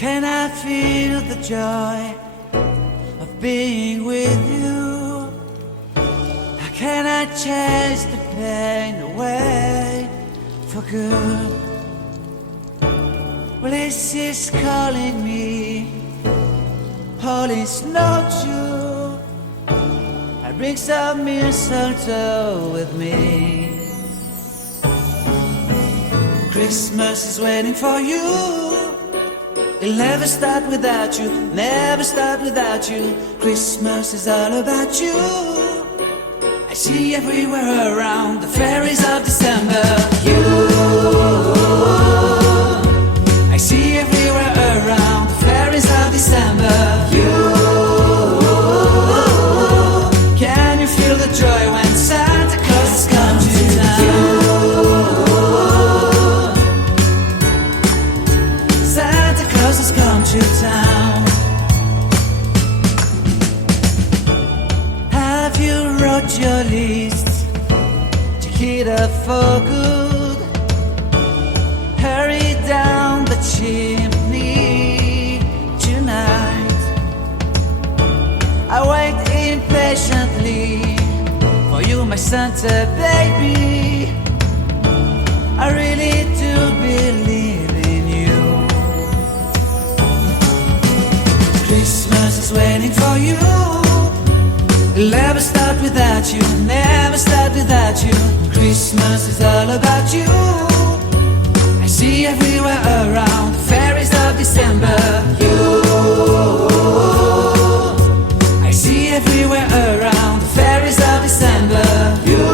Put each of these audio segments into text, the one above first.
Can I feel the joy of being with you? How can I chase the pain away for good? Well, this is calling me, all is not true. I bring some mistletoe with me. Christmas is waiting for you. It'll never start without you, never start without you. Christmas is all about you. I see everywhere around the fairies of December. You, I see everywhere around the fairies of December. You, can you feel the joy when Santa Claus has come to town? Has come to town. Have you wrote your list to hit up for good? Hurry down the chimney tonight. I wait impatiently for you, my Santa baby. I really do believe in you. Christmas is waiting for you. It'll never start without you, never start without you. Christmas is all about you. I see everywhere around the fairies of December. You, I see everywhere around the fairies of December. You,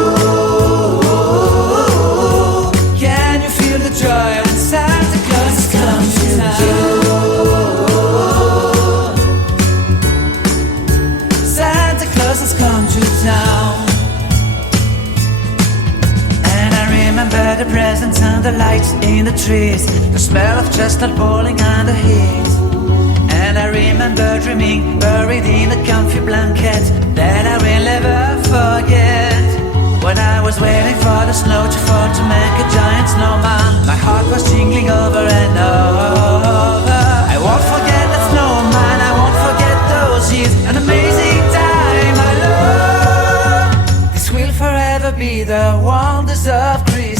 can you feel the joy when Santa Claus has come to town? Has come to town. And I remember the presents and the lights in the trees, the smell of chestnut boiling and the heat. And I remember dreaming buried in a comfy blanket that I will never forget. When I was waiting for the snow to fall to make a giant snowman, my heart was jingling over and over. I won't forget that snowman, I won't forget those years, an amazing time. Be the wonders of Christmas.